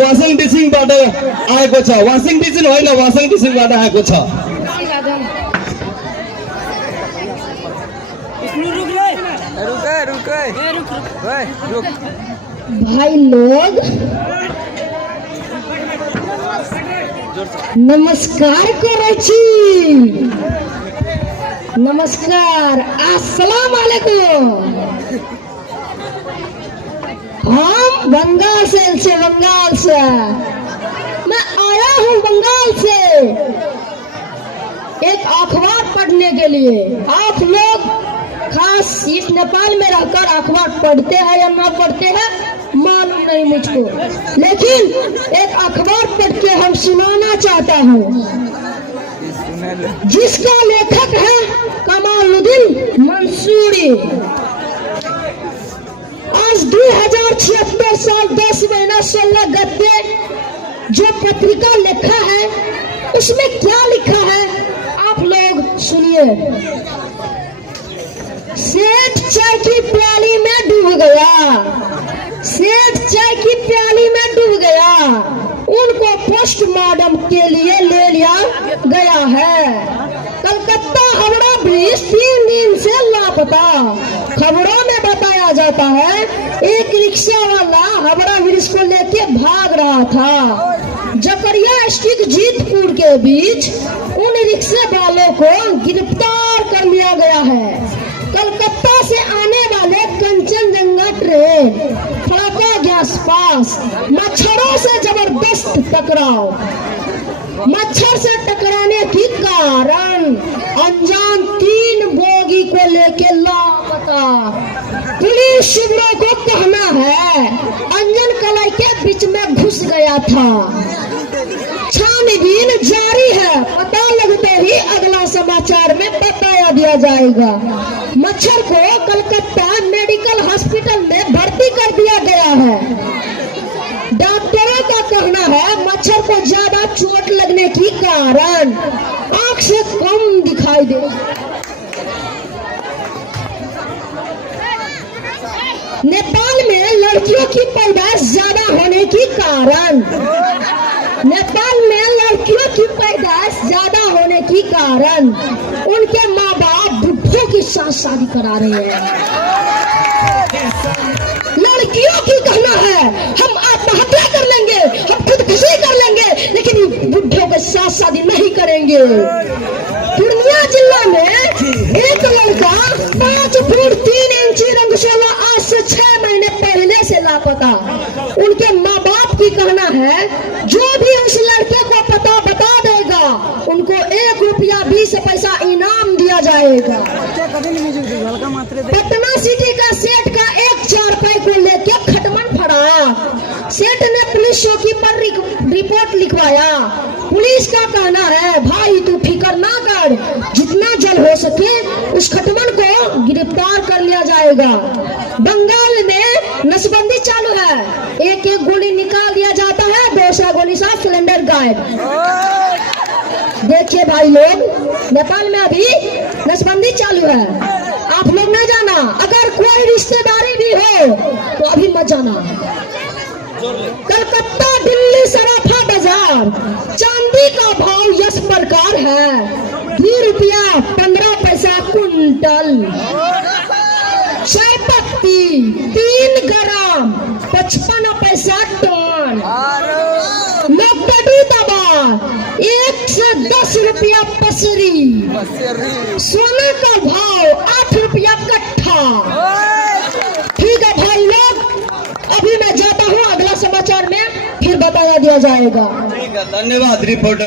Washing डिसिङबाट आएको छ। Washing डिसिङ होइन, वाशिङ डिसिङबाट आएको छ। भाई लोग नमस्कार करै छी। नमस्कार, अस्सलाम वालेकुम। हम बंगाल से बंगाल से मैं आया हूँ बंगाल से एक अखबार पढ़ने के लिए। आप लोग खास इस नेपाल में रहकर अखबार पढ़ते हैं या ना पढ़ते हैं मालूम नहीं मुझको, लेकिन एक अखबार पढ़ के हम सुनाना चाहता हूँ, जिसका लेखक है कमालुद्दीन मंसूरी। आज 2076 साल 10 महीना 16 गद्दे जो पत्रिका लिखा है, उसमें क्या लिखा है आप लोग सुनिए। सेठ चाय की प्याली में डूब गया, सेठ चाय की प्याली में डूब गया, उनको पोस्टमार्टम के लिए ले लिया गया है। कलकत्ता हावड़ा ब्रिज 3 दिन से लापता। खबरों में बताया जाता है एक रिक्शा वाला हावड़ा ब्रिज को लेके भाग रहा था। जकरिया स्ट्रीट जीतपुर के बीच उन रिक्शे वालों को गिरफ्तार कर लिया गया है। कलकत्ता से आने वाले कंचनजंगा ट्रेन फड़का गैस पास मच्छरों से जबरदस्त टकराव। मच्छर से टकराने के कारण अनजान 3 बोगी को लेके लापता। पुलिस शिविरों को कहना है अंजन कलाई के बीच में घुस गया था। छानबीन जारी है, पता लगते ही अगला समाचार में बताया दिया जाएगा। मच्छर को कलकत्ता मेडिकल हॉस्पिटल में भर्ती कर दिया गया है। डॉक्टरों का कहना है मच्छर को ज्यादा चोट लगने के कारण आंख से कम दिखाई दे। नेपाल में लड़कियों की पैदाइश ज्यादा होने के कारण, नेपाल में लड़कियों की पैदाइश ज्यादा होने के कारण उनके माँ बाप बुढ़ों के साथ शादी करा रहे हैं। लड़कियों की कहना है हम आत्महत्या कर लेंगे, हम खुदकुशी कर लेंगे, लेकिन बुढ़ों के साथ शादी नहीं करेंगे। पूर्णिया जिला में एक लड़का 5 फुट 3 इंची रंगशाला आज से 6 महीने पहले से लापता। उनके माँ बाप की कहना है जो भी उस लड़के को पता बता देगा उनको 1 रुपया 20 पैसा इनाम दिया जाएगा। पटना सिटी का सेठ का एक 4 रुपए को लेकर खटमन फड़ा। सेठ ने पुलिस चौकी पर रिपोर्ट लिखवाया। पुलिस का कहना है भाई तू फिक्र ना कर, जितना जल्द हो सके उस खटमन को गिरफ्तार कर लिया जाएगा। बंगाल में नसबंदी चालू है, एक एक गोली निकाल दिया जाता है, 200 गोली से सिलेंडर गायब। देखिए भाई लोग, नेपाल में अभी नसबंदी चालू है, आप लोग न जाना। अगर कोई रिश्तेदारी भी हो तो अभी मत जाना। कलकत्ता दिल्ली सराफा बाजार चांदी का भाव इस प्रकार है 2 रुपया 15 पैसा कुंटल। चाय पत्ती 3 ग्राम 55 पैसा टन। लकड़ी दवा 1 से 10 रुपया पसरी। सोने का भाव 8 रुपया कट्ठा। ठीक है भाई लोग, अभी मैं जाता हूँ, अगला समाचार में फिर बताया दिया जाएगा। ठीक है, धन्यवाद रिपोर्टर।